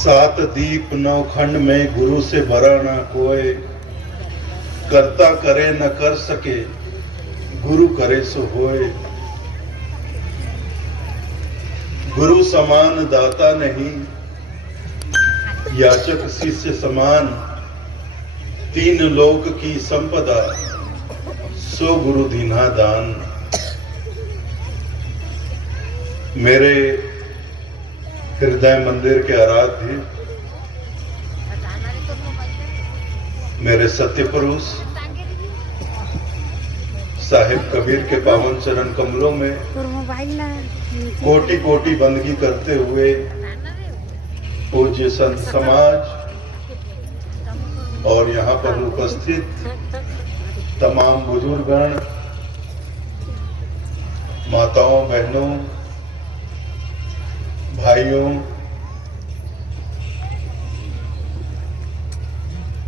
सात दीप नवखंड में गुरु से भरा ना कोय, करता करे न कर सके, गुरु करे सो होए। गुरु समान दाता नहीं, याचक शिष्य समान, तीन लोक की संपदा, सो गुरु दीन्हा दान। मेरे हृदय मंदिर के आराध्य, मेरे सत्य पुरुष साहिब कबीर के पावन चरण कमलों में कोटि कोटि बंदगी करते हुए पूज्य संत समाज और यहाँ पर उपस्थित तमाम बुजुर्गगण, माताओं, बहनों, भाइयों,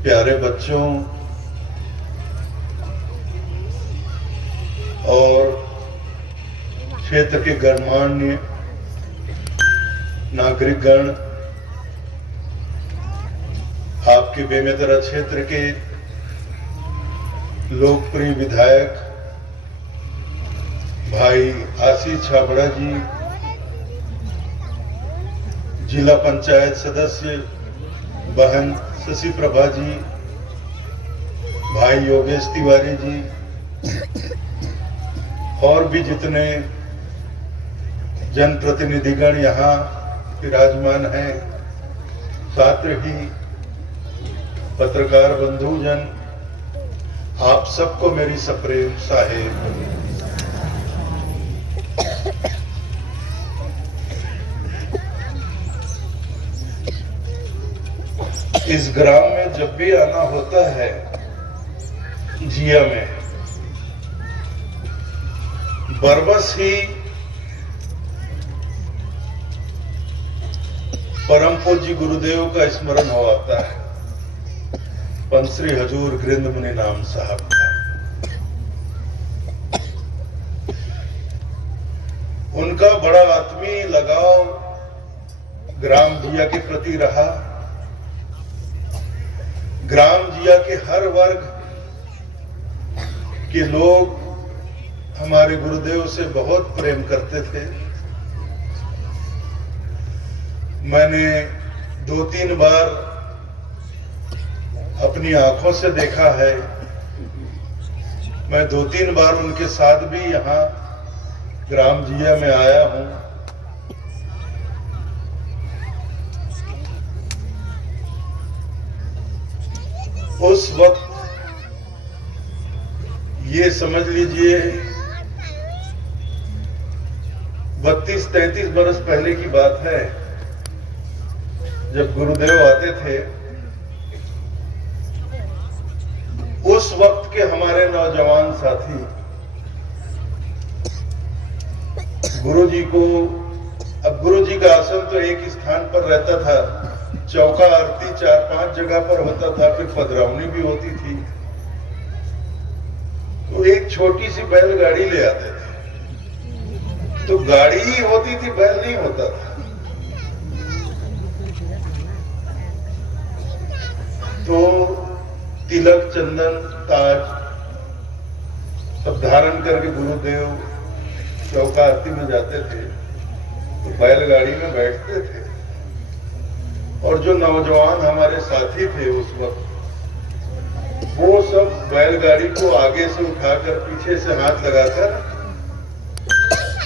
प्यारे बच्चों और क्षेत्र के गणमान्य नागरिकगण, आपके बेमेतरा क्षेत्र के लोकप्रिय विधायक भाई आशीष छाबड़ा जी, जिला पंचायत सदस्य बहन शशि प्रभा जी, भाई योगेश तिवारी जी और भी जितने जनप्रतिनिधिगण यहाँ विराजमान हैं, छात्र ही पत्रकार बंधुजन, आप सबको मेरी सप्रेम साहेब। इस ग्राम में जब भी आना होता है, जिया में, बरबस ही परम पूज्य गुरुदेव का स्मरण हो आता है, पंश्री हजूर गृंद मुनि नाम साहब का। उनका बड़ा आत्मीय लगाव ग्राम जिया के प्रति रहा। ग्राम जिया के हर वर्ग के लोग हमारे गुरुदेव से बहुत प्रेम करते थे। मैंने 2-3 बार अपनी आंखों से देखा है। मैं 2-3 बार उनके साथ भी यहाँ ग्राम जिया में आया हूँ। उस वक्त ये समझ लीजिए 32-33 बरस पहले की बात है, जब गुरुदेव आते थे। उस वक्त के हमारे नौजवान साथी गुरुजी को, अब गुरुजी का आसन तो एक स्थान पर रहता था, चौका आरती 4-5 जगह पर होता था, फिर पधरावनी भी होती थी। तो एक छोटी सी बैलगाड़ी ले आते थे, तो गाड़ी ही होती थी, बैल नहीं होता था। तो तिलक, चंदन, ताज सब धारण करके गुरुदेव चौका आरती में जाते थे, तो बैलगाड़ी में बैठते थे। और जो नौजवान हमारे साथी थे उस वक्त, वो सब बैलगाड़ी को आगे से उठाकर पीछे से हाथ लगाकर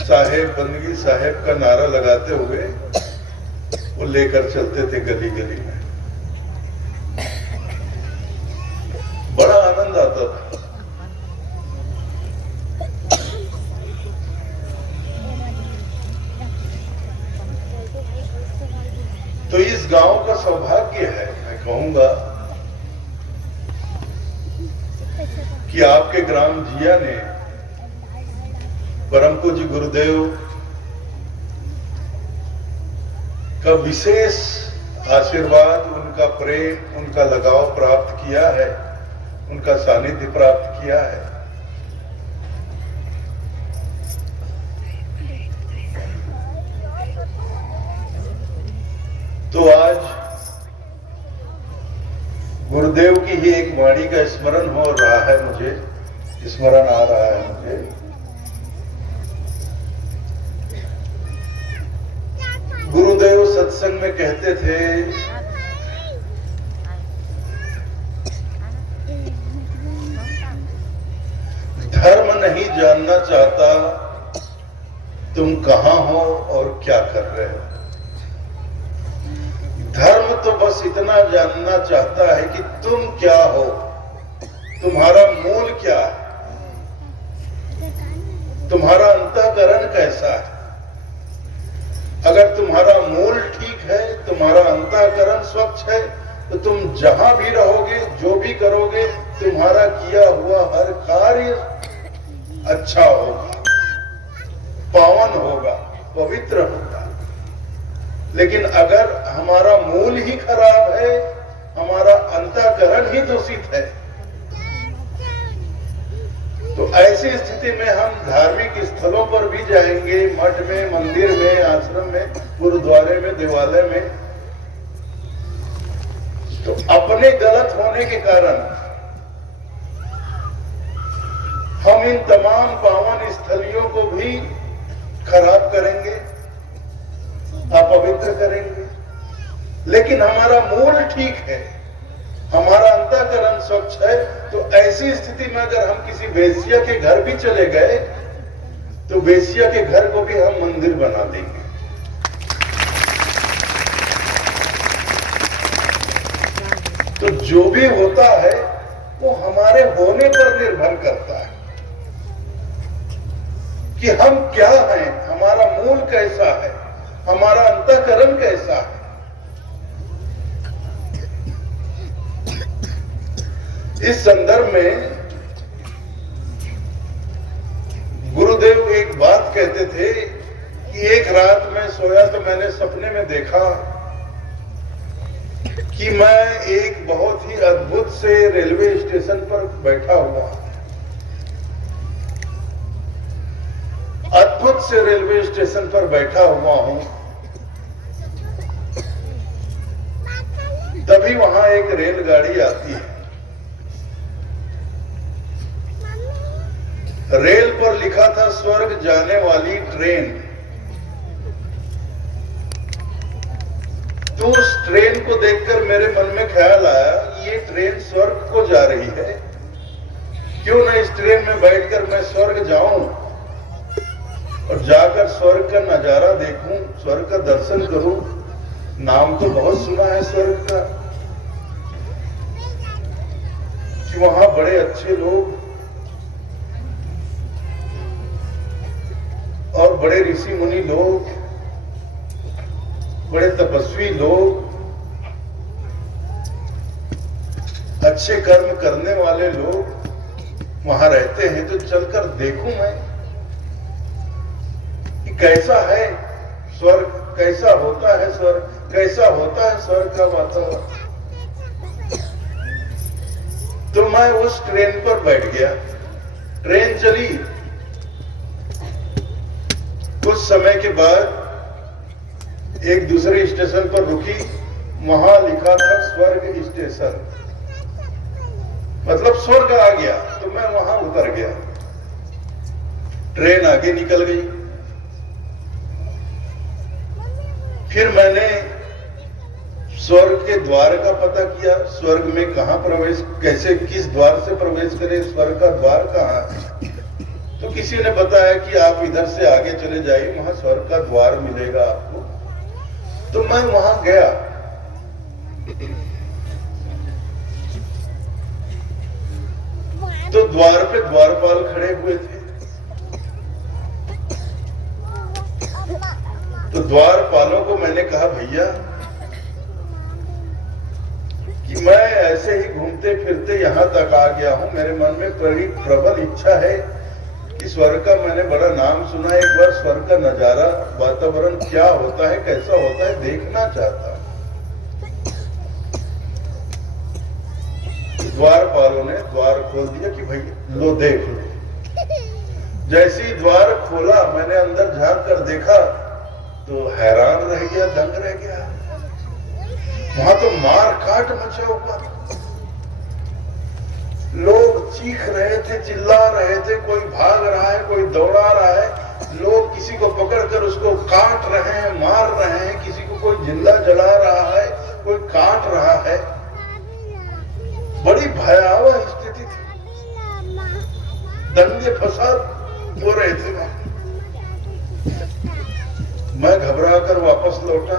साहेब बंदगी साहेब का नारा लगाते हुए वो लेकर चलते थे गली गली में। बड़ा आनंद आता था। तो इस गांव का सौभाग्य है, मैं कहूंगा, कि आपके ग्राम जिया ने परम पूज्य गुरुदेव का विशेष आशीर्वाद, उनका प्रेम, उनका लगाव प्राप्त किया है, उनका सानिध्य प्राप्त किया है। तो आज गुरुदेव की ही एक वाणी का स्मरण हो रहा है, मुझे स्मरण आ रहा है मुझे। गुरुदेव सत्संग में कहते थे, धर्म नहीं जानना चाहता तुम कहां हो और क्या कर रहे हो। धर्म तो बस इतना जानना चाहता है कि तुम क्या हो, तुम्हारा मूल क्या है, तुम्हारा अंतःकरण कैसा है। अगर तुम्हारा मूल ठीक है, तुम्हारा अंतःकरण स्वच्छ है, तो तुम जहां भी रहोगे, जो भी करोगे, तुम्हारा किया हुआ हर कार्य अच्छा होगा, पावन होगा, पवित्र होगा। लेकिन अगर हमारा मूल ही खराब है, हमारा अंतःकरण ही दूषित है, तो ऐसी स्थिति में हम धार्मिक स्थलों पर भी जाएंगे, मठ में, मंदिर में, आश्रम में, गुरुद्वारे में, देवालय में, तो अपने गलत होने के कारण हम इन तमाम पावन स्थलियों को भी खराब करेंगे, अपवित्र करेंगे। लेकिन हमारा मूल ठीक है, हमारा अंतःकरण स्वच्छ है, तो ऐसी स्थिति में अगर हम किसी वेश्या के घर भी चले गए, तो वेश्या के घर को भी हम मंदिर बना देंगे। तो जो भी होता है वो हमारे होने पर निर्भर करता है कि हम क्या हैं, हमारा मूल कैसा है, हमारा अंतःकरण कैसा है। इस संदर्भ में गुरुदेव एक बात कहते थे कि एक रात में सोया तो मैंने सपने में देखा कि मैं एक बहुत ही अद्भुत से रेलवे स्टेशन पर बैठा हुआ, अद्भुत से रेलवे स्टेशन पर बैठा हुआ हूं। तभी वहां एक रेलगाड़ी आती है। रेल पर लिखा था स्वर्ग जाने वाली ट्रेन। तो उस ट्रेन को देखकर मेरे मन में ख्याल आया, ये ट्रेन स्वर्ग को जा रही है, क्यों न इस ट्रेन में बैठकर मैं स्वर्ग जाऊं और जाकर स्वर्ग का नजारा देखूं, स्वर्ग का दर्शन करूं। नाम तो बहुत सुना है स्वर्ग का कि वहां बड़े अच्छे लोग और बड़े ऋषि मुनि लोग, बड़े तपस्वी लोग, अच्छे कर्म करने वाले लोग वहां रहते हैं। तो चलकर देखूं मैं कि कैसा है स्वर्ग, कैसा होता है स्वर्ग, कैसा होता है स्वर्ग का वातावरण। तो मैं उस ट्रेन पर बैठ गया। ट्रेन चली। कुछ समय के बाद एक दूसरे स्टेशन पर रुकी, वहां लिखा था स्वर्ग स्टेशन, मतलब स्वर्ग आ गया। तो मैं वहां उतर गया। ट्रेन आगे निकल गई। फिर मैंने स्वर्ग के द्वार का पता किया, स्वर्ग में कहां प्रवेश, कैसे, किस द्वार से प्रवेश करें, स्वर्ग का द्वार कहां है। तो किसी ने बताया कि आप इधर से आगे चले जाइए, वहां स्वर्ग का द्वार मिलेगा आपको। तो मैं वहां गया। तो द्वार पे द्वारपाल खड़े हुए थे। तो द्वारपालों को मैंने कहा, भैया कि मैं ऐसे ही घूमते फिरते यहां तक आ गया हूं, मेरे मन में बड़ी प्रबल इच्छा है कि स्वर्ग का मैंने बड़ा नाम सुना है, एक बार स्वर्ग का नजारा, वातावरण क्या होता है, कैसा होता है, देखना चाहता हूं। द्वारपालों ने द्वार खोल दिया कि भाई लो देख लो। जैसे ही द्वार खोला, मैंने अंदर झांक कर देखा तो हैरान रह गया, दंग रह गया। वहां तो मार काट मचा हुआ, लोग चीख रहे थे, चिल्ला रहे थे, कोई भाग रहा है, कोई दौड़ा रहा है, लोग किसी को पकड़कर उसको काट रहे हैं, मार रहे हैं, किसी को कोई जिंदा जला रहा है, कोई काट रहा है। बड़ी भयावह स्थिति थी, दंगे फसाद हो रहे थे। मैं घबरा कर वापस लौटा,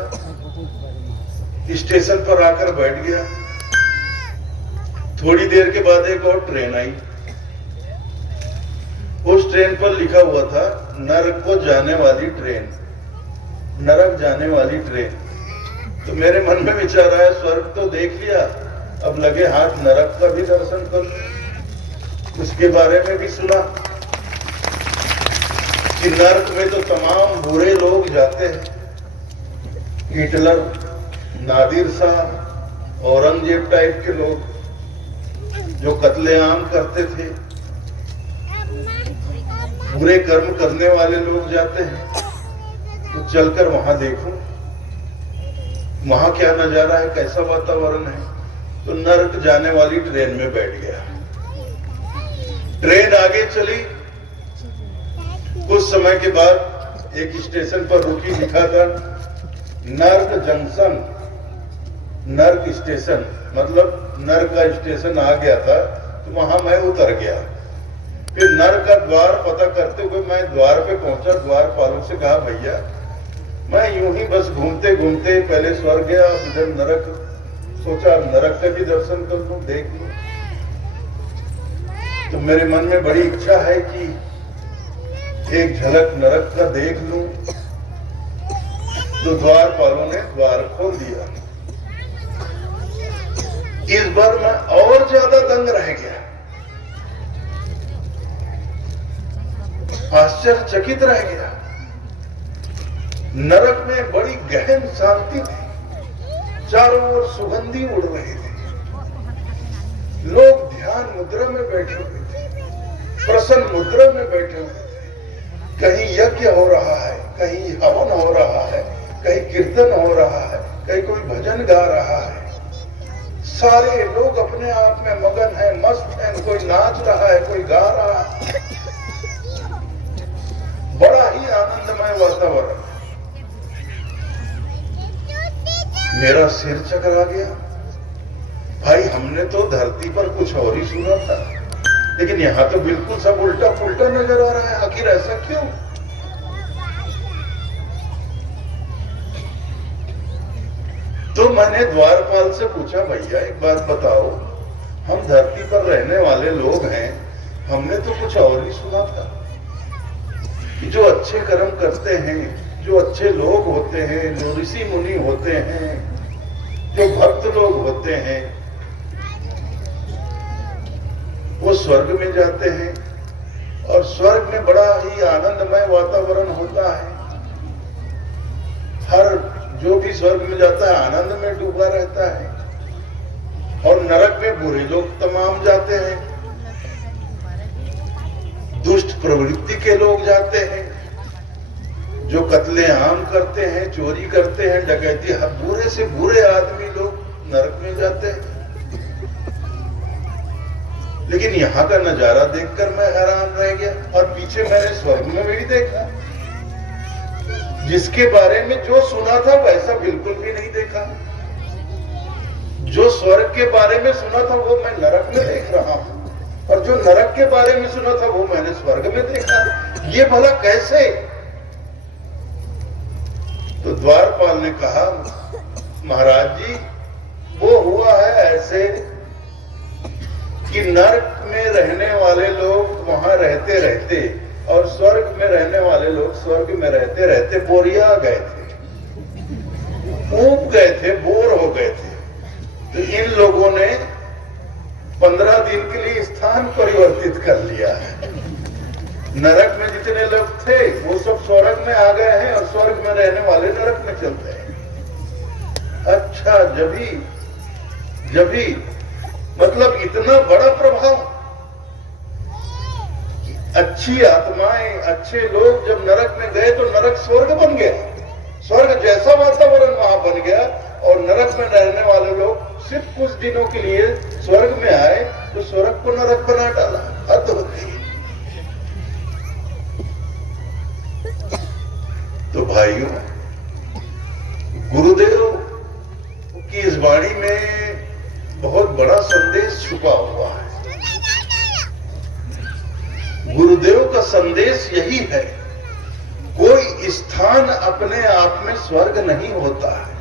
स्टेशन पर आकर बैठ गया। थोड़ी देर के बाद एक और ट्रेन आई। उस ट्रेन पर लिखा हुआ था नरक को जाने वाली ट्रेन, नरक जाने वाली ट्रेन। तो मेरे मन में विचार आया, स्वर्ग तो देख लिया, अब लगे हाथ नरक का भी दर्शन कर। उसके बारे में भी सुना कि नरक में तो तमाम बुरे लोग जाते हैं, हिटलर, नादिर शाह, औरंगजेब टाइप के लोग जो कत्लेआम करते थे, बुरे कर्म करने वाले लोग जाते हैं। तो चलकर वहां देखूं वहां क्या नजारा है, कैसा वातावरण है। तो नरक जाने वाली ट्रेन में बैठ गया। ट्रेन आगे चली, कुछ समय के बाद एक स्टेशन पर रुकी, लिखा था नर्क जंक्शन, नर्क स्टेशन, मतलब नर्क का स्टेशन आ गया था। तो वहां मैं उतर गया। फिर नर्क का द्वार पता करते हुए मैं द्वार पे पहुंचा। द्वारपालों से कहा, भैया मैं यूं ही बस घूमते घूमते पहले स्वर्ग गया, इधर नरक, सोचा नरक का भी दर्शन कर लूं, देख लूं। तो मेरे मन में बड़ी इच्छा है कि एक झलक नरक का देख लूं। तो द्वारपालों ने द्वार खोल दिया। इस बार मैं और ज्यादा दंग रह गया, आश्चर्यचकित रह गया। नरक में बड़ी गहन शांति थी, चारों ओर सुगंधी उड़ रही थी, लोग ध्यान मुद्रा में बैठे हुए थे, प्रसन्न मुद्रा में बैठे हुए थे। कहीं यज्ञ हो रहा है, कहीं हवन हो रहा है, कहीं कीर्तन हो रहा है, कहीं कोई भजन गा रहा है। सारे लोग अपने आप में मगन है, मस्त है, कोई नाच रहा है, कोई गा रहा है। बड़ा ही आनंदमय वातावरण। मेरा सिर चकरा गया। भाई हमने तो धरती पर कुछ और ही सुना था, लेकिन यहां तो बिल्कुल सब उल्टा पुल्टा नजर आ रहा है। आखिर ऐसा क्यों? तो मैंने द्वारपाल से पूछा, भैया एक बात बताओ, हम धरती पर रहने वाले लोग हैं, हमने तो कुछ और ही सुना था कि जो अच्छे कर्म करते हैं, जो अच्छे लोग होते हैं, जो ऋषि मुनि होते हैं, जो भक्त लोग होते हैं, वो स्वर्ग में जाते हैं और स्वर्ग में बड़ा ही आनंदमय वातावरण होता है। हर जो भी स्वर्ग में जाता है आनंद में डूबा रहता है। और नरक में बुरे लोग तमाम जाते हैं, दुष्ट प्रवृत्ति के लोग जाते हैं, जो कत्लेआम करते हैं, चोरी करते हैं, डकैती, बुरे से बुरे आदमी लोग नरक में जाते हैं। लेकिन यहाँ का नजारा देखकर मैं हैरान रह गया। और पीछे मैंने स्वर्ग में भी देखा, जिसके बारे में जो सुना था वैसा बिल्कुल भी नहीं देखा। जो स्वर्ग के बारे में सुना था वो मैं नरक में देख रहा हूं, और जो नरक के बारे में सुना था वो मैंने स्वर्ग में देखा। ये भला कैसे? तो द्वारपाल ने कहा, महाराज जी वो हुआ है ऐसे कि नरक में रहने वाले लोग वहां रहते रहते और स्वर्ग में रहने वाले लोग स्वर्ग में रहते रहते बोरिया गए थे, ऊब गए थे, बोर हो गए थे। तो इन लोगों ने 15 दिन के लिए स्थान परिवर्तित कर लिया है। नरक में जितने लोग थे वो सब स्वर्ग में आ गए हैं और स्वर्ग में रहने वाले नरक में चलते हैं। अच्छा, जभी मतलब इतना बड़ा प्रभाव। अच्छी आत्माएं, अच्छे लोग जब नरक में गए तो नरक स्वर्ग बन गया, स्वर्ग जैसा वातावरण वहां बन गया और नरक में रहने वाले लोग सिर्फ कुछ दिनों के लिए स्वर्ग में आए तो स्वर्ग को नरक बना डाला। हद होती है। तो भाइयों, गुरुदेव की इस वाणी में बहुत बड़ा संदेश छुपा हुआ है। गुरुदेव का संदेश यही है, कोई स्थान अपने आप में स्वर्ग नहीं होता है,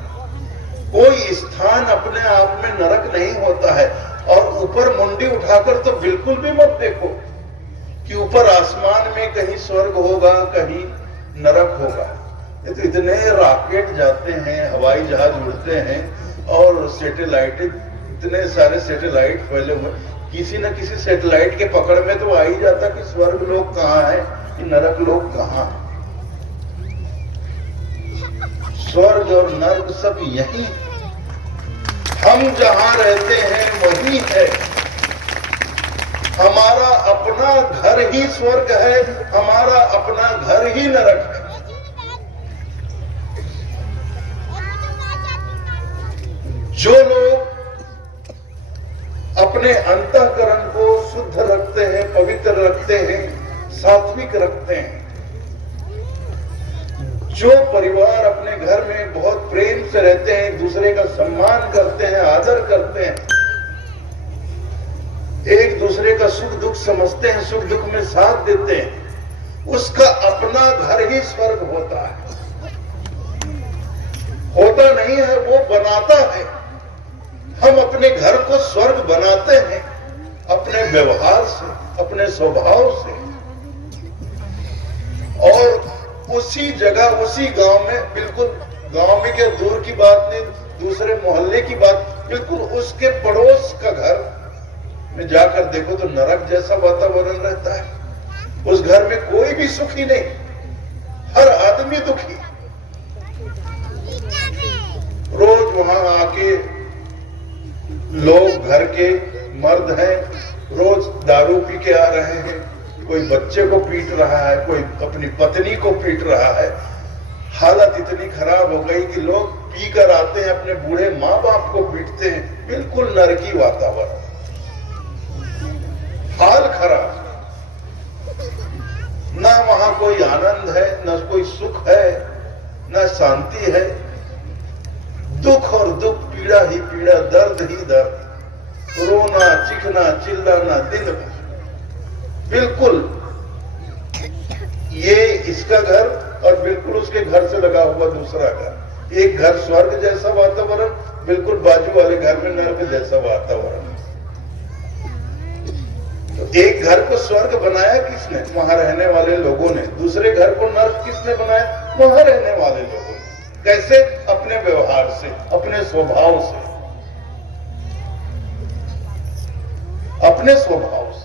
कोई स्थान अपने आप में नरक नहीं होता है। और ऊपर मुंडी उठाकर तो बिल्कुल भी मत देखो कि ऊपर आसमान में कहीं स्वर्ग होगा, कहीं नरक होगा। ये तो इतने रॉकेट जाते हैं, हवाई जहाज उड़ते हैं और सैटेलाइट, इतने सारे सैटेलाइट फैले हुए, किसी न किसी सैटेलाइट के पकड़ में तो आ ही जाता कि स्वर्ग लोग कहाँ है कि नरक लोग कहाँ है। स्वर्ग और नरक सब यही, हम जहां रहते हैं वही है। हमारा अपना घर ही स्वर्ग है, हमारा अपना घर ही नरक है। जो लोग अपने अंतःकरण को शुद्ध रखते हैं, पवित्र रखते हैं, सात्विक रखते हैं, जो परिवार अपने घर में बहुत प्रेम से रहते हैं, एक दूसरे का सम्मान करते हैं, आदर करते हैं, एक दूसरे का सुख दुख समझते हैं, सुख दुख में साथ देते हैं, उसका अपना घर ही स्वर्ग होता है। होता नहीं है, वो बनाता है। हम अपने घर को स्वर्ग बनाते हैं अपने व्यवहार से, अपने स्वभाव से। और उसी जगह, उसी गांव में, बिल्कुल गांव में क्या दूर की बात नहीं, दूसरे मोहल्ले की बात, बिल्कुल उसके पड़ोस का घर में जाकर देखो तो नरक जैसा वातावरण रहता है। उस घर में कोई भी सुखी नहीं, हर आदमी दुखी। रोज वहां आके लोग, घर के मर्द हैं, रोज दारू पी के आ रहे हैं, कोई बच्चे को पीट रहा है, कोई अपनी पत्नी को पीट रहा है। हालत इतनी खराब हो गई कि लोग पी कर आते हैं, अपने बूढ़े माँ बाप को पीटते हैं। बिल्कुल नरकी वातावरण, हाल खराब। ना वहां कोई आनंद है, ना कोई सुख है, ना शांति है। दुख और दुख, पीड़ा ही पीड़ा, दर्द ही दर्द, रोना, चिखना, चिल्लाना दिन भर। बिल्कुल ये इसका घर और बिल्कुल उसके घर से लगा हुआ दूसरा घर। एक घर स्वर्ग जैसा वातावरण, बिल्कुल बाजू वाले घर में नरक जैसा वातावरण। तो एक घर को स्वर्ग बनाया किसने? वहां रहने वाले लोगों ने। दूसरे घर को नरक किसने बनाया? वहां रहने वाले लोगों ने। कैसे? अपने व्यवहार से, अपने स्वभाव से, अपने स्वभाव से।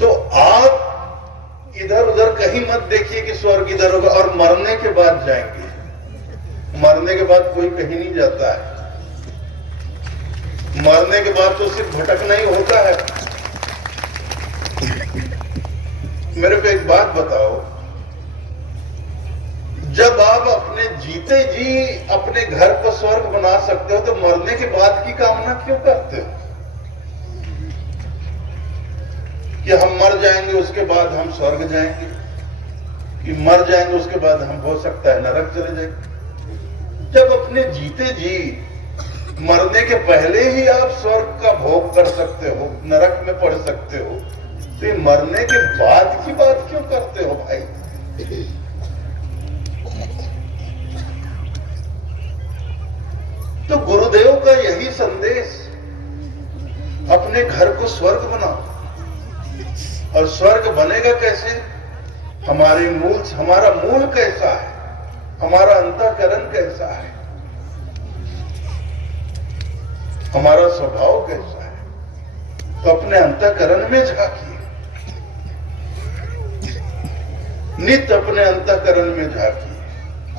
तो आप इधर उधर कहीं मत देखिए कि स्वर्ग इधर होगा और मरने के बाद जाएंगे। मरने के बाद कोई कहीं नहीं जाता है। मरने के बाद तो सिर्फ भटकना ही होता है। मेरे को एक बात बताओ, जब आप अपने जीते जी अपने घर को स्वर्ग बना सकते हो तो मरने के बाद की कामना क्यों करते हो कि हम मर जाएंगे उसके बाद हम स्वर्ग जाएंगे, कि मर जाएंगे उसके बाद हम हो सकता है नरक चले जाएंगे। जब अपने जीते जी मरने के पहले ही आप स्वर्ग का भोग कर सकते हो, नरक में पड़ सकते हो, तो मरने के बाद की बात क्यों करते हो भाई? तो गुरुदेव का यही संदेश, अपने घर को स्वर्ग बनाओ। और स्वर्ग बनेगा कैसे? हमारा मूल कैसा है, हमारा अंतःकरण कैसा है, हमारा स्वभाव कैसा है। तो अपने अंतःकरण में झांकिए, नित्य अपने अंतःकरण में झांकिए,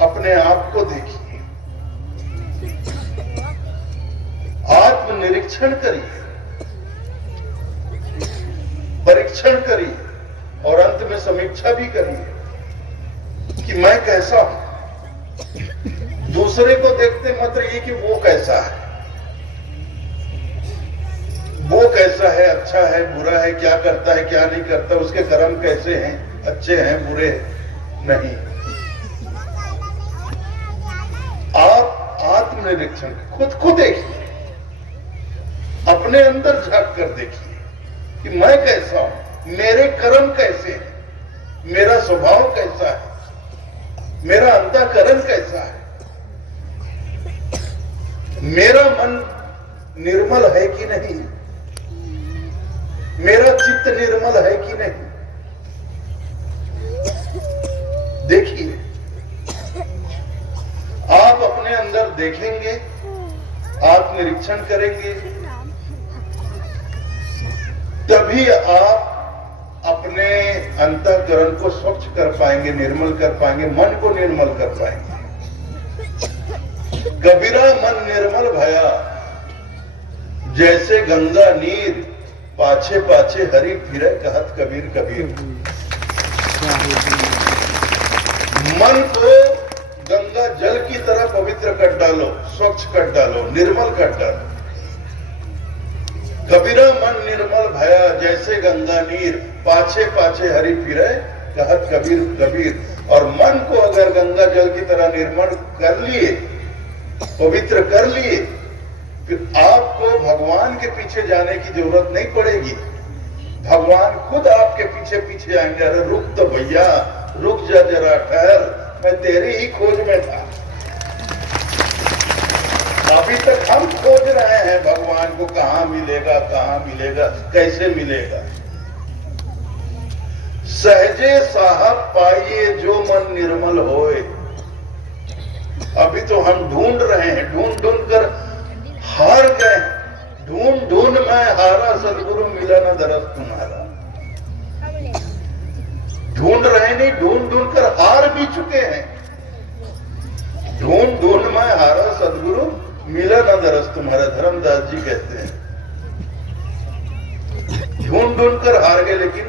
अपने आप को देखिए, आत्मनिरीक्षण करिए परीक्षण करिए और अंत में समीक्षा भी करिए कि मैं कैसा हूं। दूसरे को देखते मात्र ये कि वो कैसा है, वो कैसा है, अच्छा है, बुरा है, क्या करता है, क्या नहीं करता, उसके कर्म कैसे हैं, अच्छे हैं, बुरे हैं, नहीं। आप आत्मनिरीक्षण खुद को देखिए, अपने अंदर झांक कर देखिए कि मैं कैसा हूं, मेरे कर्म कैसे हैं, मेरा स्वभाव कैसा है, मेरा अंतःकरण कैसा है, मेरा मन निर्मल है कि नहीं, मेरा चित्त निर्मल है कि नहीं। देखिए, आप अपने अंदर देखेंगे, आत्मनिरीक्षण करेंगे, तभी आप अपने अंतःकरण को स्वच्छ कर पाएंगे, निर्मल कर पाएंगे, मन को निर्मल कर पाएंगे। कबीरा मन निर्मल भया, जैसे गंगा नीर, पाछे पाछे हरि फिरे, कहत कबीर कबीर। मन को गंगा जल की तरह पवित्र कर डालो, स्वच्छ कर डालो, निर्मल कर डालो। कबीरा मन निर्मल भया, जैसे गंगा नीर, पाछे पाछे हरि फिरे, कहत कबीर कबीर। और मन को अगर गंगा जल की तरह निर्मल कर लिए, पवित्र कर लिए, फिर आपको भगवान के पीछे जाने की जरूरत नहीं पड़ेगी। भगवान खुद आपके पीछे पीछे आएंगे। अरे रुक तो भैया, रुक जा जरा, ठहर, मैं तेरी ही खोज में था। अभी तक हम खोज रहे हैं भगवान को, कहां मिलेगा, कहां मिलेगा, कैसे मिलेगा। सहजे साहब पाइए जो मन निर्मल होए। अभी तो हम ढूंढ रहे हैं, ढूंढ ढूंढ कर हार गए। ढूंढ ढूंढ मैं हारा, सदगुरु मिला न दरस तुम्हारा। ढूंढ रहे नहीं, ढूंढ ढूंढ कर हार भी चुके हैं। ढूंढ ढूंढ मैं हारा, सदगुरु मिला न दरस तुम्हारा, धर्मदास जी कहते हैं। ढूंढ ढूंढ कर हार गए, लेकिन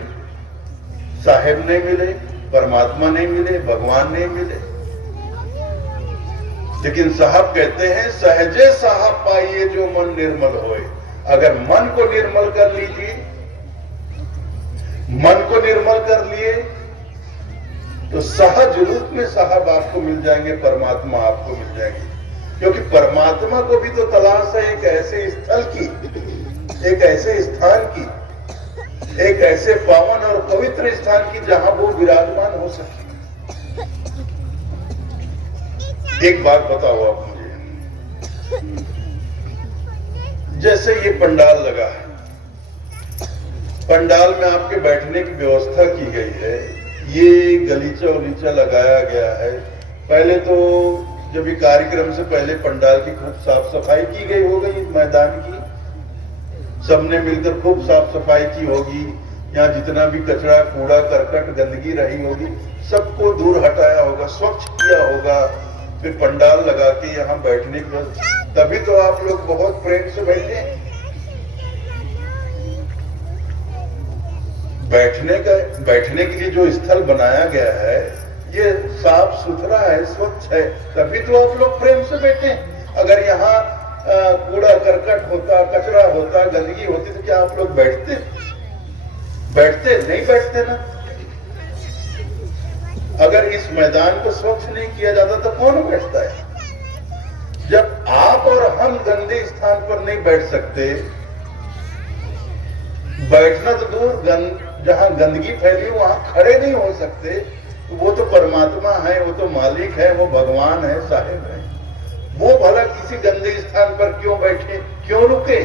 साहेब नहीं मिले, परमात्मा नहीं मिले, भगवान नहीं मिले। लेकिन साहब कहते हैं, सहजे साहब पाइए जो मन निर्मल होए। अगर मन को निर्मल कर लीजिए, मन को निर्मल कर लिए, तो सहज रूप में साहब आपको मिल जाएंगे, परमात्मा आपको मिल जाएंगे। क्योंकि परमात्मा को भी तो तलाश है एक ऐसे स्थल की, एक ऐसे स्थान की, एक ऐसे पावन और पवित्र स्थान की जहां वो विराजमान हो सके। एक बात बताओ आप मुझे, जैसे ये पंडाल लगा है, पंडाल में आपके बैठने की व्यवस्था की गई है, ये गलीचा उलीचा लगाया गया है। पहले तो जब ये कार्यक्रम से पहले पंडाल की खूब साफ सफाई की गई होगी, मैदान की सबने मिलकर खूब साफ सफाई की होगी। यहाँ जितना भी कचरा, कूड़ा, करकट, गंदगी रही होगी, सबको दूर हटाया होगा, स्वच्छ किया होगा। फिर पंडाल लगा के यहाँ बैठने के बाद, तभी तो आप लोग बहुत प्रेम से बैठे। बैठने के लिए जो स्थल बनाया गया है, ये साफ सुथरा है, स्वच्छ है, तभी तो आप लोग प्रेम से बैठे। अगर यहाँ कूड़ा करकट होता, कचरा होता, गंदगी होती, तो क्या आप लोग बैठते? नहीं बैठते ना। अगर इस मैदान को स्वच्छ नहीं किया जाता तो कौन बैठता है? जब आप और हम गंदे स्थान पर नहीं बैठ सकते, बैठना तो दूर, जहां गंदगी फैली वहां खड़े नहीं हो सकते, तो वो तो परमात्मा है, वो तो मालिक है, वो भगवान है, साहिब है। वो भला किसी गंदे स्थान पर क्यों बैठे, क्यों रुके?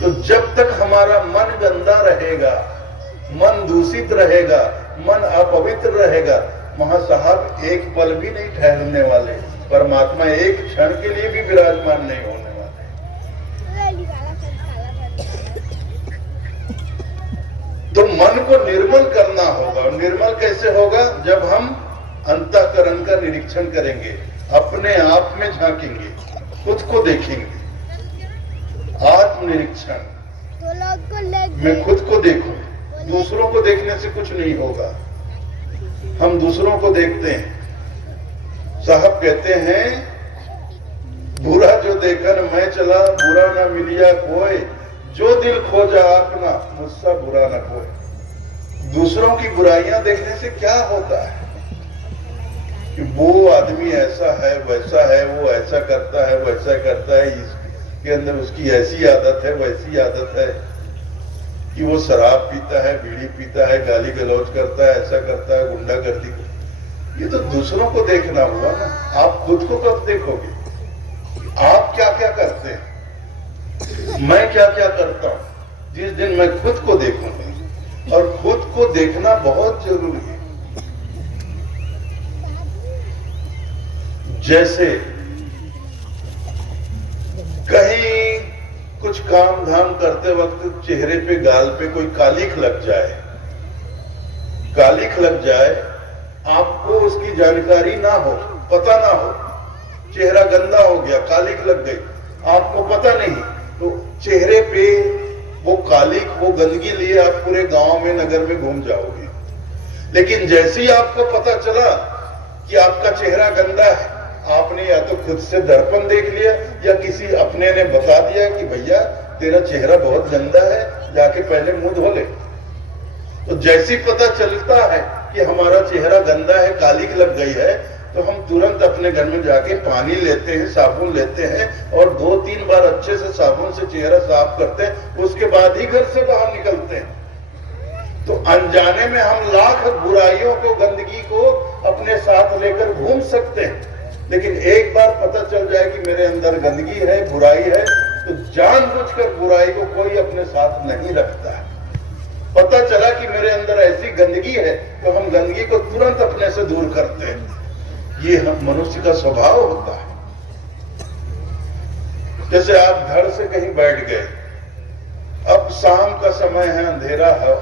तो जब तक हमारा मन गंदा रहेगा, मन दूषित रहेगा, मन अपवित्र रहेगा, वहां साहब एक पल भी नहीं ठहरने वाले, परमात्मा एक क्षण के लिए भी विराजमान नहीं होने वाले। तो मन को निर्मल करना होगा। निर्मल कैसे होगा? जब हम अंतःकरण का निरीक्षण करेंगे, अपने आप में झांकेंगे, खुद को देखेंगे। आत्मनिरीक्षण, मैं खुद को देखूं, दूसरों को देखने से कुछ नहीं होगा। हम दूसरों को देखते हैं। साहब कहते हैं, बुरा जो देखन मैं चला, बुरा ना मिलिया कोई, जो दिल खोजा अपना मुझसा बुरा ना कोई। दूसरों की बुराइयां देखने से क्या होता है कि वो आदमी ऐसा है, वैसा है, वो ऐसा करता है, वैसा करता है, इसके अंदर उसकी ऐसी आदत है, वैसी आदत है, कि वो शराब पीता है, बीड़ी पीता है, गाली गलौज करता है, ऐसा करता है, गुंडागर्दी। ये तो दूसरों को देखना हुआ ना। आप खुद को कब देखोगे? आप क्या क्या करते हैं, मैं क्या क्या करता हूं? जिस दिन मैं खुद को देखूंगा, और खुद को देखना बहुत जरूरी है। जैसे कहीं कुछ काम धाम करते वक्त चेहरे पे, गाल पे कोई कालिख लग जाए, कालिख लग जाए, आपको उसकी जानकारी ना हो, पता ना हो, चेहरा गंदा हो गया, कालिख लग गई, आपको पता नहीं, तो चेहरे पे वो कालिख, वो गंदगी लिए आप पूरे गांव में, नगर में घूम जाओगे। लेकिन जैसे ही आपको पता चला कि आपका चेहरा गंदा है, आपने या तो खुद से दर्पण देख लिया, या किसी अपने ने बता दिया कि भैया तेरा चेहरा बहुत गंदा है, जाके पहले मुंह धो ले। तो जैसी पता चलता है कि हमारा चेहरा गंदा है, कालिख लग गई है, तो हम तुरंत अपने घर में जाके पानी लेते हैं, साबुन लेते हैं, और 2-3 बार अच्छे से साबुन से चेहरा साफ करते हैं, उसके बाद ही घर से बाहर निकलते हैं। तो अनजाने में हम लाख बुराइयों को, गंदगी को अपने साथ लेकर घूम सकते हैं। लेकिन एक बार पता चल जाए कि मेरे अंदर गंदगी है, बुराई है, तो जानबूझकर बुराई को कोई अपने साथ नहीं रखता है। पता चला कि मेरे अंदर ऐसी गंदगी है, तो हम गंदगी को तुरंत अपने से दूर करते हैं। ये मनुष्य का स्वभाव होता है। जैसे आप घर से कहीं बैठ गए, अब शाम का समय है, अंधेरा है,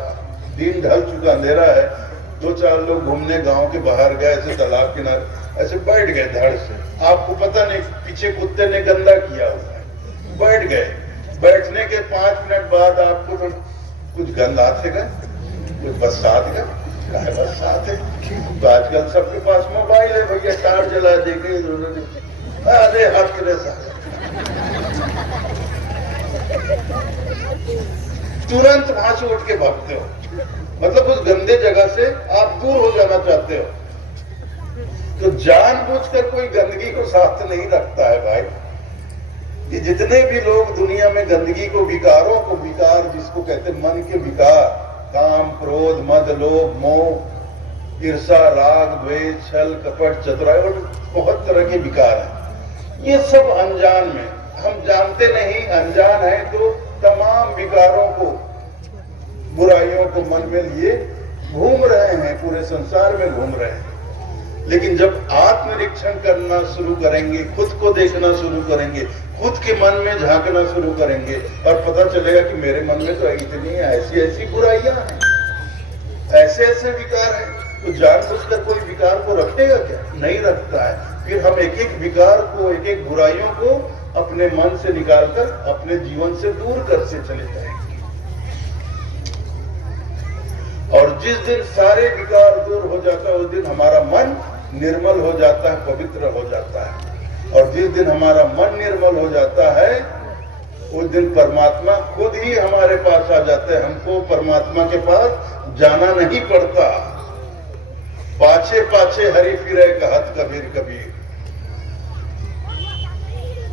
दिन ढल चुका, अंधेरा है, 2-4 लोग घूमने गांव के बाहर गए, ऐसे तालाब किनारे ऐसे बैठ गए धड़ से, आपको पता नहीं पीछे कुत्ते ने गंदा किया हुआ है, बैठ गए। बैठने के 5 मिनट बाद आपको तो कुछ गंद आते गए, कुछ बरसात का बरसात है। तो आजकल सबके पास मोबाइल है, भैया टार जला देंगे, अरे हाथ के तुरंत वहां से उठ के भागते हो, मतलब उस गंदे जगह से आप दूर हो जाना चाहते हो। तो जानबूझकर कोई गंदगी को साथ नहीं रखता है भाई। कि जितने भी लोग दुनिया में गंदगी को, विकारों को, विकार जिसको कहते हैं मन के विकार, काम, क्रोध, मद, लोभ, मोह, ईर्षा, राग, द्वेष, छल, कपट, चतुराई, और बहुत तरह के विकार हैं। ये सब अनजान में, हम जानते नहीं, अनजान है, तो तमाम विकारों को, बुराइयों को मन में लिए घूम रहे हैं, पूरे संसार में घूम रहे हैं। लेकिन जब आत्मनिरीक्षण करना शुरू करेंगे, खुद को देखना शुरू करेंगे, खुद के मन में झांकना शुरू करेंगे, और पता चलेगा कि मेरे मन में तो इतनी ऐसी बुराइयां हैं, ऐसे ऐसे विकार हैं, तो जानबूझकर कोई विकार को रखेगा क्या? नहीं रखता है। फिर हम एक एक विकार को, एक एक बुराइयों को अपने मन से निकालकर अपने जीवन से दूर करते चले जाएंगे। और जिस दिन सारे विकार दूर हो जाता है, उस दिन हमारा मन निर्मल हो जाता है, पवित्र हो जाता है। और जिस दिन हमारा मन निर्मल हो जाता है, उस दिन परमात्मा खुद ही हमारे पास आ जाते हैं। हमको परमात्मा के पास जाना नहीं पड़ता। पाछे पाछे हरि फिरे कहत कबीर कबीर।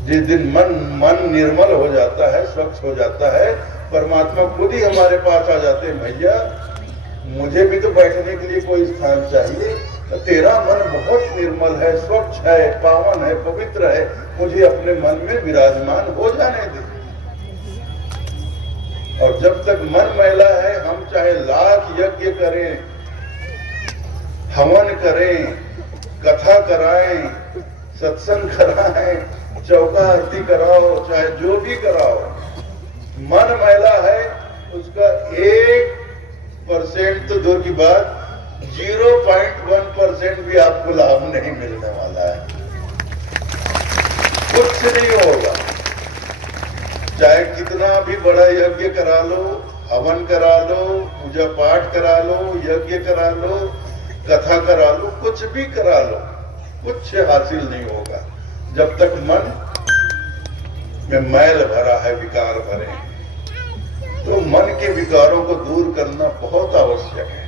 जिस दिन मन निर्मल हो जाता है, स्वच्छ हो जाता है, परमात्मा खुद ही हमारे पास आ जाते हैं। भैया मुझे भी तो बैठने के लिए कोई स्थान चाहिए, तो तेरा मन बहुत निर्मल है, स्वच्छ है, पावन है, पवित्र है, मुझे अपने मन में विराजमान हो जाने दे। और जब तक मन मैला है, हम चाहे लाख यज्ञ करें, हवन करें, कथा कराएं, सत्संग कराएं, चौका आरती कराओ, चाहे जो भी कराओ, मन मैला है, उसका 1% तो दूर की बात, 0.1% भी आपको लाभ नहीं मिलने वाला है। कुछ नहीं होगा, चाहे कितना कितना भी बड़ा यज्ञ करा लो, हवन करा लो, पूजा पाठ करा लो, यज्ञ करा लो, कथा करा लो, कुछ भी करा लो, कुछ हासिल नहीं होगा जब तक मन में मैल भरा है, विकार भरे हैं। तो मन के विकारों को दूर करना बहुत आवश्यक है।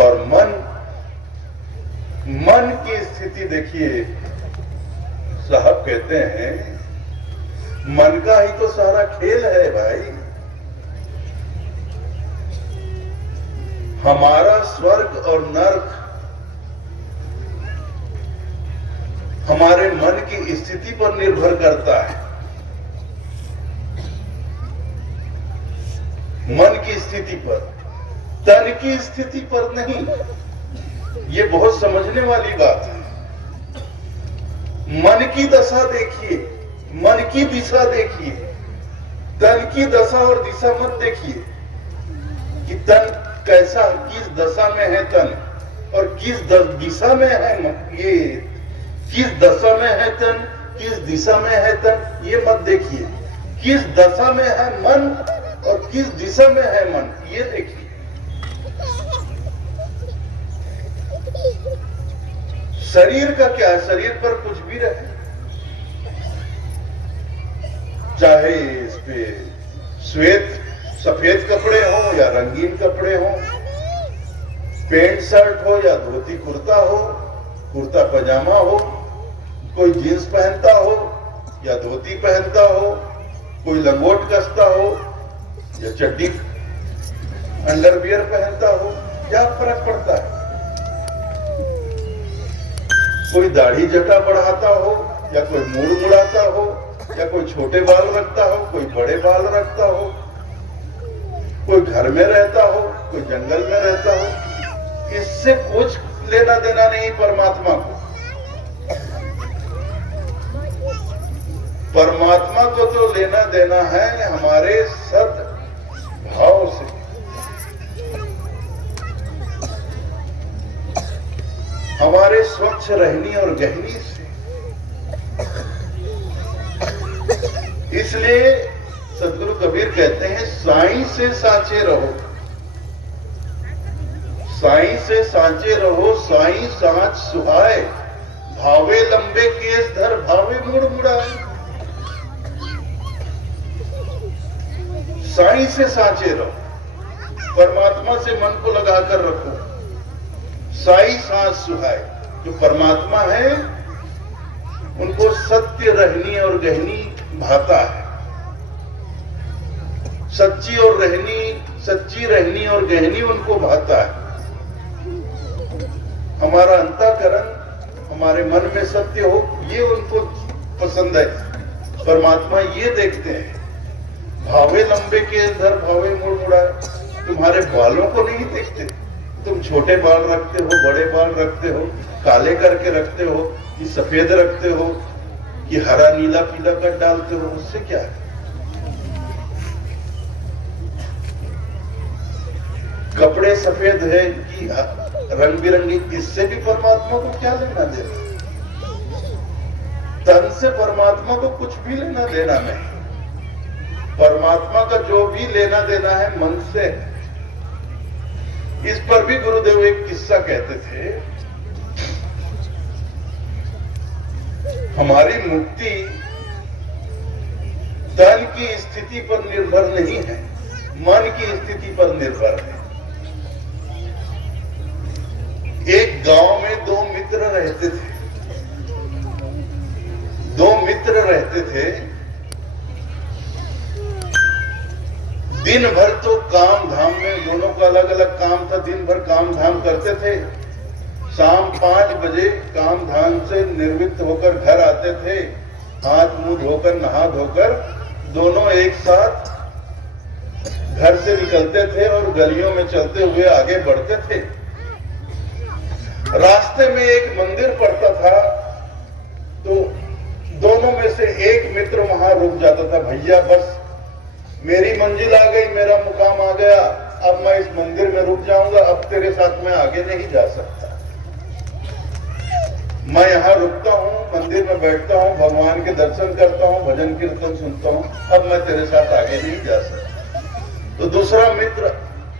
और मन की स्थिति देखिए, साहब कहते हैं मन का ही तो सारा खेल है भाई। हमारा स्वर्ग और नर्क हमारे मन की स्थिति पर निर्भर करता है। मन की स्थिति पर, तन की स्थिति पर नहीं। ये बहुत समझने वाली बात है। मन की दशा देखिए, मन की दिशा देखिए, तन की दशा और दिशा मत देखिए कि तन कैसा, किस दशा में है तन और किस दिशा में है ये, किस दशा में है तन, किस दिशा में है तन, ये मत देखिए। किस दशा में है मन और किस दिशा में है मन, ये देखिए। शरीर का क्या है, शरीर पर कुछ भी रहे, चाहे इस पे श्वेत सफेद कपड़े हो या रंगीन कपड़े हो, पेंट शर्ट हो या धोती कुर्ता हो, कुर्ता पजामा हो, कोई जींस पहनता हो या धोती पहनता हो, कोई लंगोट कसता हो या चड्डी अंडरवियर पहनता हो, क्या फर्क पड़ता है? कोई दाढ़ी जटा बढ़ाता हो या कोई मूड़ मुड़ाता हो या कोई छोटे बाल रखता हो, कोई बड़े बाल रखता हो, कोई घर में रहता हो, कोई जंगल में रहता हो, इससे कुछ लेना देना नहीं परमात्मा को। परमात्मा को तो लेना देना है हमारे सद्भाव से। हमारे स्वच्छ रहनी और गहनी से। इसलिए सदगुरु कबीर कहते हैं, साईं से साचे रहो, साईं से साचे रहो, साईं साच सुहाए, भावे लंबे केस धर, भावे मुड़ मुड़ाए। साईं से साचे रहो, परमात्मा से मन को लगाकर रखो। साई सांस सुहाए, जो परमात्मा है उनको सत्य रहनी और गहनी भाता है। सच्ची रहनी और गहनी उनको भाता है। हमारा अंतःकरण हमारे मन में सत्य हो, ये उनको पसंद है। परमात्मा ये देखते हैं, भावे लंबे के धर, भावे मुड़ मुड़ाए। तुम्हारे बालों को नहीं देखते, तुम छोटे बाल रखते हो, बड़े बाल रखते हो, काले करके रखते हो कि सफेद रखते हो कि हरा नीला पीला कर डालते हो, उससे क्या है? कपड़े सफेद है कि रंग बिरंगी, इससे भी परमात्मा को क्या लेना देना? तन से परमात्मा को कुछ भी लेना देना नहीं। परमात्मा का जो भी लेना देना है मन से। इस पर भी गुरुदेव एक किस्सा कहते थे, हमारी मुक्ति तन की स्थिति पर निर्भर नहीं है, मन की स्थिति पर निर्भर है। एक गांव में दो मित्र रहते थे। दिन भर तो काम धाम में, दोनों का अलग अलग काम था, दिन भर काम धाम करते थे। शाम 5 बजे काम धाम से निवृत्त होकर घर आते थे, हाथ मुंह धोकर, नहा धोकर दोनों एक साथ घर से निकलते थे और गलियों में चलते हुए आगे बढ़ते थे। रास्ते में एक मंदिर पड़ता था, तो दोनों में से एक मित्र वहां रुक जाता था। भैया बस मेरी मंजिल आ गई, मेरा मुकाम आ गया, अब मैं इस मंदिर में रुक जाऊंगा, अब तेरे साथ मैं आगे नहीं जा सकता। मैं यहाँ रुकता हूँ, मंदिर में बैठता हूँ, भगवान के दर्शन करता हूँ, भजन कीर्तन सुनता हूँ, अब मैं तेरे साथ आगे नहीं जा सकता। तो दूसरा मित्र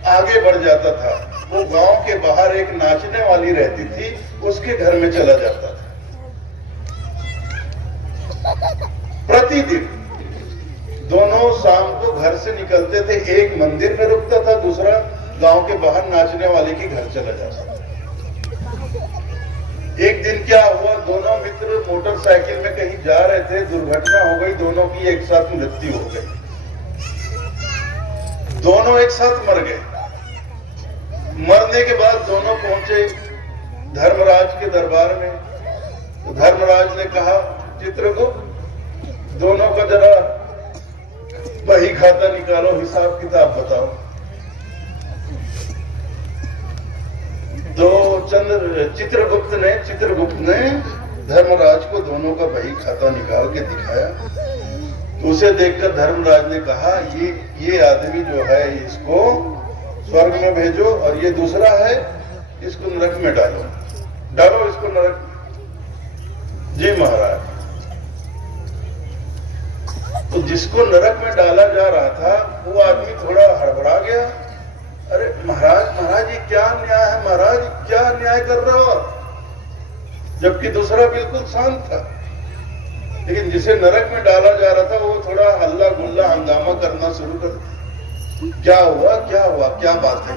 आगे बढ़ जाता था। वो गांव के बाहर एक नाचने वाली रहती थी, उसके घर में चला जाता था। प्रतिदिन दोनों शाम को घर से निकलते थे, एक मंदिर में रुकता था, दूसरा गांव के बाहर नाचने वाले के घर चला जाता था। एक दिन क्या हुआ, दोनों मित्र मोटरसाइकिल में कहीं जा रहे थे, दुर्घटना हो गई, दोनों की एक साथ मृत्यु हो गई, दोनों एक साथ मर गए। मरने के बाद दोनों पहुंचे धर्मराज के दरबार में। तो धर्मराज ने कहा, चित्रगुप्त, दोनों का जरा बही खाता निकालो, हिसाब किताब बताओ। तो चित्रगुप्त ने धर्मराज को दोनों का बही खाता निकाल के दिखाया। तो उसे देखकर धर्मराज ने कहा, ये आदमी जो है इसको स्वर्ग में भेजो, और ये दूसरा है इसको नरक में डालो इसको नरक में। जी महाराज। तो जिसको नरक में डाला जा रहा था वो आदमी थोड़ा हड़बड़ा गया। अरे महाराज ये क्या न्याय है, महाराज क्या न्याय कर रहे हो? जबकि दूसरा बिल्कुल शांत था। लेकिन जिसे नरक में डाला जा रहा था वो थोड़ा हल्ला गुल्ला हंगामा करना शुरू कर दिया। क्या हुआ, क्या बात है?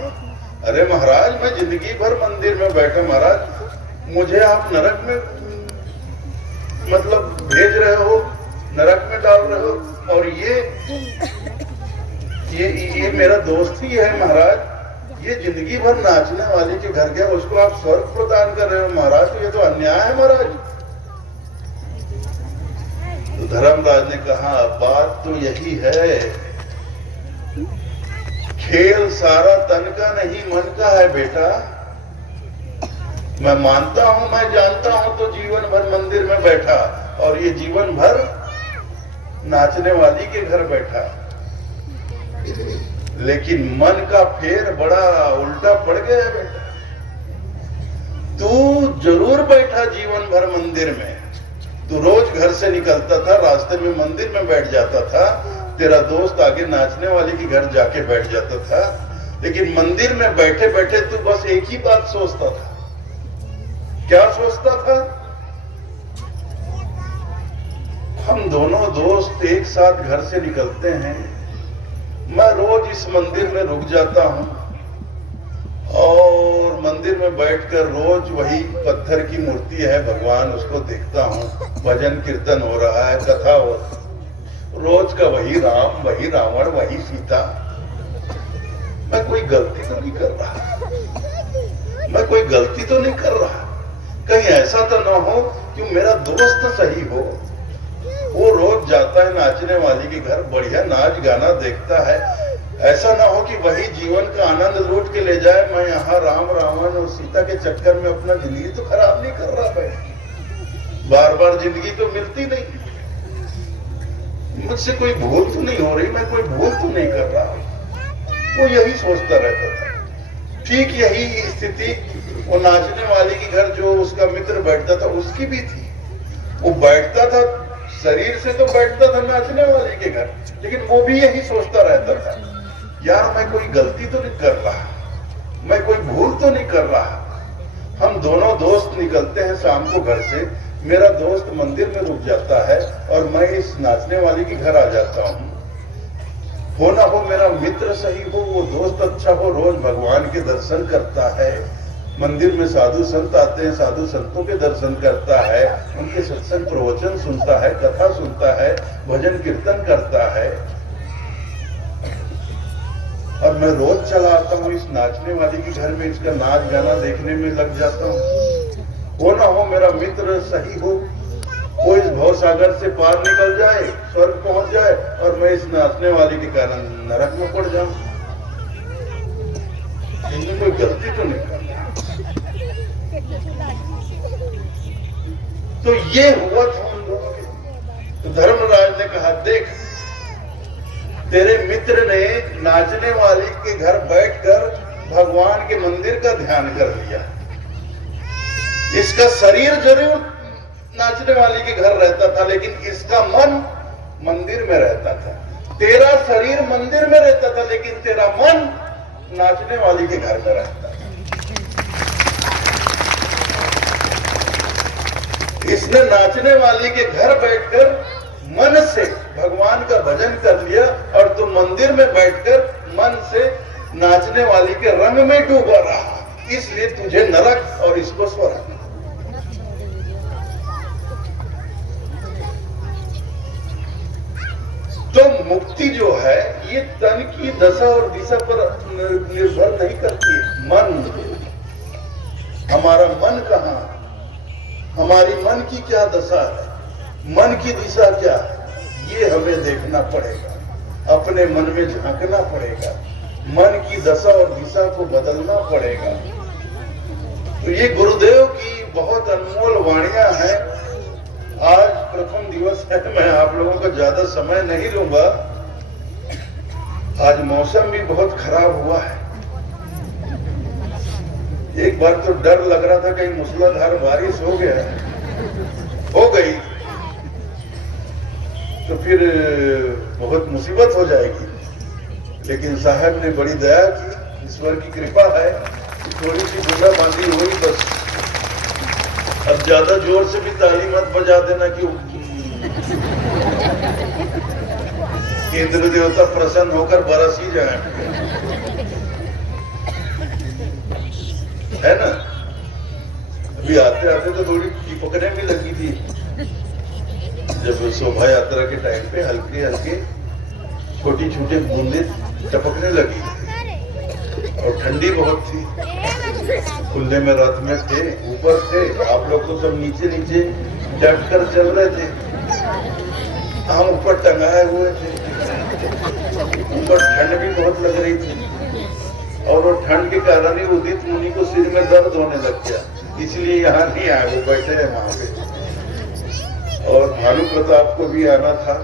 अरे महाराज, मैं जिंदगी भर मंदिर में बैठा, महाराज मुझे आप नरक में मतलब भेज रहे हो, नरक में डाल रहे हो, और ये मेरा दोस्त ही है महाराज, ये जिंदगी भर नाचने वाले के घर गया, उसको आप स्वर्ग प्रदान कर रहे हो महाराज, तो ये तो अन्याय है महाराज। तो धर्मराज ने कहा, बात तो यही है, खेल सारा तन का नहीं मन का है बेटा। मैं मानता हूं, मैं जानता हूं, तो जीवन भर मंदिर में बैठा, और ये जीवन भर नाचने वाली के घर बैठा, लेकिन मन का फेर बड़ा उल्टा पड़ गया है बेटा। तू जरूर बैठा जीवन भर मंदिर में, तू रोज घर से निकलता था, रास्ते में मंदिर में बैठ जाता था, तेरा दोस्त आगे नाचने वाले के घर जाके बैठ जाता था, लेकिन मंदिर में बैठे बैठे तू बस एक ही बात सोचता था। क्या सोचता था? हम दोनों दोस्त एक साथ घर से निकलते हैं, मैं रोज इस मंदिर में रुक जाता हूं, और मंदिर में बैठकर रोज वही पत्थर की मूर्ति है भगवान, उसको देखता हूं, भजन कीर्तन हो रहा है, कथा हो, रोज का वही राम, वही रावण, वही सीता। मैं कोई गलती तो नहीं कर रहा, कहीं ऐसा तो ना हो कि मेरा दोस्त सही हो, वो रोज जाता है नाचने वाली के घर, बढ़िया नाच गाना देखता है, ऐसा ना हो कि वही जीवन का आनंद लूट के ले जाए, मैं यहाँ राम रावण और सीता के चक्कर में अपना जिंदगी तो खराब नहीं कर रहा भाई, बार बार जिंदगी तो मिलती नहीं, मुझसे कोई भूल तो नहीं हो रही, मैं कोई भूल तो नहीं कर रहा। वो यही सोचता रहता था। ठीक यही स्थिति वो नाचने वाली के घर जो उसका मित्र बैठता था उसकी भी थी। वो बैठता था, शरीर से तो बैठता था नाचने वाले के घर, लेकिन वो भी यही सोचता रहता था, यार मैं कोई गलती तो नहीं कर रहा, मैं कोई भूल तो नहीं कर रहा। हम दोनों दोस्त निकलते हैं शाम को घर से, मेरा दोस्त मंदिर में रुक जाता है और मैं इस नाचने वाली के घर आ जाता हूँ। हो ना हो मेरा मित्र सही हो, वो दोस्त अच्छा हो, रोज भगवान के दर्शन करता है, मंदिर में साधु संत आते हैं, साधु संतों के दर्शन करता है, उनके सत्संग प्रवचन सुनता है, कथा सुनता है, भजन कीर्तन करता है, और मैं रोज चला आता हूँ इस नाचने वाली के घर में, इसका नाच गाना देखने में लग जाता हूँ। हो ना हो मेरा मित्र सही हो, वो इस भव सागर से पार निकल जाए, स्वर्ग पहुंच जाए, और मैं इस नाचने वाली के कारण नरक में पड़ जाऊं। इनमें कोई गलती तो नहीं करता। तो ये हुआ था उन लोगों के। तो धर्मराज ने कहा, देख तेरे मित्र ने नाचने वाली के घर बैठकर भगवान के मंदिर का ध्यान कर लिया, इसका शरीर जरूर नाचने वाली के घर रहता था, लेकिन इसका मन मंदिर में रहता था। तेरा शरीर मंदिर में रहता था, लेकिन तेरा मन नाचने वाली के घर में रहता था। इसने नाचने वाली के घर बैठकर मन से भगवान का भजन कर लिया, और तू मंदिर में बैठकर मन से नाचने वाली के रंग में डूबा रहा, इसलिए तुझे नरक और इसको स्वर्ग। तो मुक्ति जो है ये तन की दशा और दिशा पर निर्भर नहीं करती है। मन, हमारा मन कहाँ, हमारी मन की क्या दशा है, मन की दिशा क्या है, ये हमें देखना पड़ेगा, अपने मन में झांकना पड़ेगा, मन की दशा और दिशा को बदलना पड़ेगा। तो ये गुरुदेव की बहुत अनमोल वाणियां हैं। आज प्रथम दिवस है, मैं आप लोगों का ज्यादा समय नहीं लूंगा। आज मौसम भी बहुत खराब हुआ है। एक बार तो डर लग रहा था कहीं मूसलाधार बारिश हो गई तो फिर बहुत मुसीबत हो जाएगी, लेकिन साहब ने बड़ी दया की, ईश्वर की कृपा है, थोड़ी सी बूंदाबांदी हुई बस। अब ज्यादा जोर से भी ताली मत बजा देना कि इंद्र देवता प्रसन्न होकर बरस ही जाए, है ना। अभी आते आते तो थोड़ी टिपकने भी लगी थी, जब शोभा यात्रा के टाइम पे हल्के हल्के छोटी छोटी बूंदे टपकने लगी, और ठंडी बहुत थी। खुले में रथ में थे, ऊपर थे, आप लोग तो सब नीचे नीचे डट कर चल रहे थे, हम ऊपर टंगाए हुए थे। ऊपर ठंड भी बहुत लग रही थी, और वो ठंड के कारण ही उदित मुनि को सिर में दर्द होने लग गया, इसलिए यहाँ नहीं आए, वो बैठे हैं वहां पे। और भानु प्रताप को भी आना था,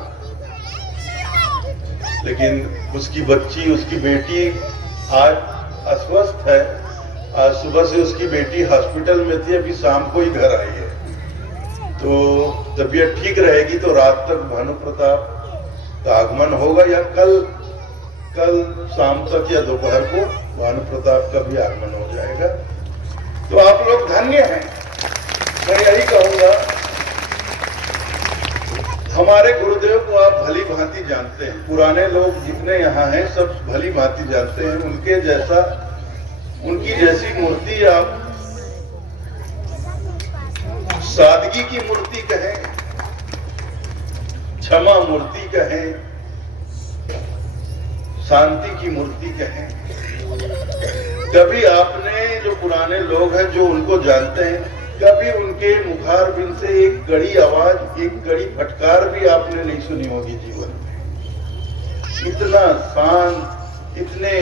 लेकिन उसकी बच्ची, उसकी बेटी आज अस्वस्थ है। आज सुबह से उसकी बेटी हॉस्पिटल में थी, अभी शाम को ही घर आई है। तो तबीयत ठीक रहेगी तो रात तक भानु प्रताप का आगमन होगा, या कल शाम तक या दोपहर को भानु प्रताप का भी आगमन हो जाएगा। तो आप लोग धन्य हैं। मैं यही कहूंगा, हमारे गुरुदेव को आप भली भांति जानते हैं, पुराने लोग जितने यहाँ हैं सब भली भांति जानते हैं। उनकी जैसी मूर्ति आप सादगी की मूर्ति कहें, क्षमा मूर्ति कहें, शांति की मूर्ति कहें, कभी आपने, जो पुराने लोग हैं जो उनको जानते हैं, कभी उनके मुखारबिंद से एक कड़ी आवाज, एक कड़ी फटकार भी आपने नहीं सुनी होगी जीवन में। इतना शांत, इतने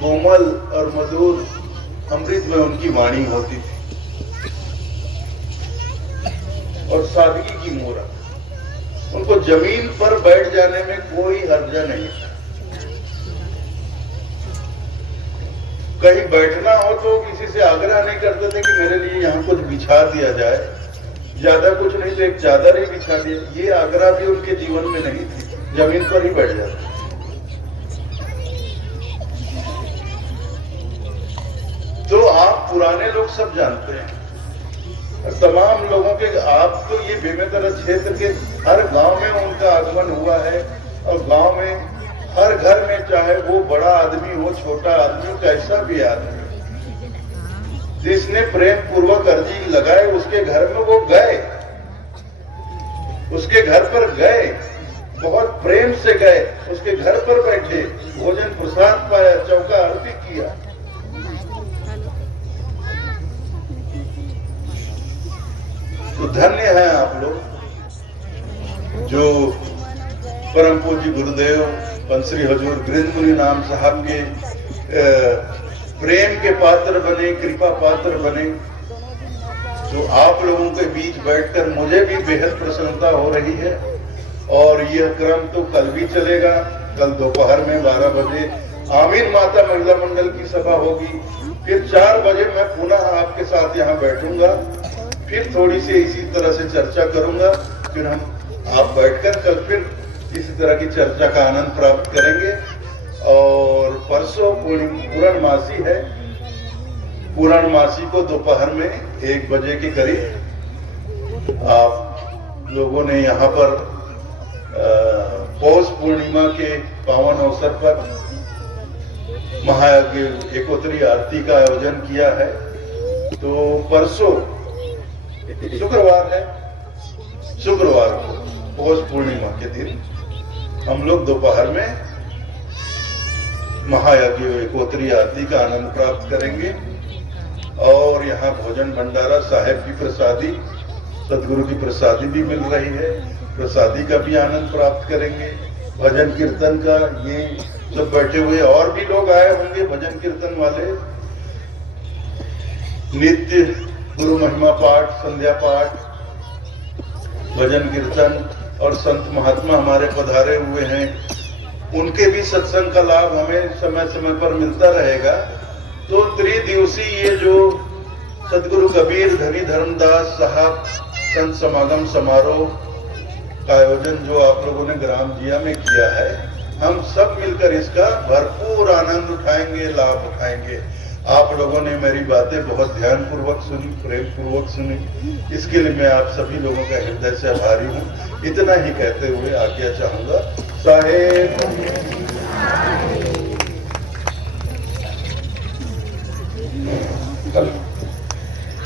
कोमल और मधुर अमृत में उनकी वाणी होती थी, और सादगी की मूरत। उनको जमीन पर बैठ जाने में कोई हर्जा नहीं था। कहीं बैठना हो तो किसी से आग्रह नहीं करते थे कि मेरे लिए यहाँ कुछ बिछा दिया जाए, ज्यादा कुछ नहीं तो एक चादर ही बिछा दिया, ये आग्रह भी उनके जीवन में नहीं थी, जमीन पर ही बैठ जाते। तो आप पुराने लोग सब जानते हैं, तमाम लोगों के, आप तो ये बेमेतरा क्षेत्र के हर गांव में उनका आगमन हुआ है, और गांव में हर घर में, चाहे वो बड़ा आदमी हो, छोटा आदमी, कैसा भी आदमी, जिसने प्रेम पूर्वक अर्जी लगाए उसके घर में वो गए, उसके घर पर गए, बहुत प्रेम से गए, उसके घर पर बैठे, भोजन प्रसाद पाया, चौका आरती किया। तो धन्य हैं आप लोग जो परम पूज्य गुरुदेव बंसरी हजूर गृहस्थ मुनि नाम साहब के प्रेम के पात्र बने, कृपा पात्र बने। तो आप लोगों के बीच बैठकर मुझे भी बेहद प्रसन्नता हो रही है। और यह क्रम तो कल भी चलेगा। कल दोपहर में 12 बजे आमीन माता महिला मंडल की सभा होगी। फिर 4 बजे मैं पुनः आपके साथ यहाँ बैठूंगा फिर थोड़ी सी इसी तरह से चर्चा करूंगा, फिर हम आप बैठकर कल फिर इसी तरह की चर्चा का आनंद प्राप्त करेंगे। और परसों पूर्णमासी है। पूर्णमासी को दोपहर में 1 बजे के करीब आप लोगों ने यहाँ पर पौष पूर्णिमा के पावन अवसर पर महायज्ञ एकोत्तरी आरती का आयोजन किया है। तो परसों शुक्रवार है, शुक्रवार को पौष पूर्णिमा के दिन हम लोग दोपहर में महायज्ञ एकोत्तरी आरती का आनंद प्राप्त करेंगे। और यहाँ भोजन भंडारा, साहेब की प्रसादी, सदगुरु की प्रसादी भी मिल रही है, प्रसादी का भी आनंद प्राप्त करेंगे। भजन कीर्तन का ये सब बैठे हुए और भी लोग आए होंगे, भजन कीर्तन वाले, नित्य गुरु महिमा पाठ, संध्या पाठ, भजन कीर्तन और संत महात्मा हमारे पधारे हुए हैं, उनके भी सत्संग का लाभ हमें समय समय पर मिलता रहेगा। तो त्रिदिवसीय ये जो सदगुरु कबीर धनी धर्मदास साहब संत समागम समारोह का आयोजन जो आप लोगों ने ग्राम जिया में किया है, हम सब मिलकर इसका भरपूर आनंद उठाएंगे, लाभ उठाएंगे। आप लोगों ने मेरी बातें बहुत ध्यान पूर्वक सुनी, प्रेम पूर्वक सुनी, इसके लिए मैं आप सभी लोगों का हृदय से आभारी हूँ। इतना ही कहते हुए आज्ञा चाहूंगा। साहेब कल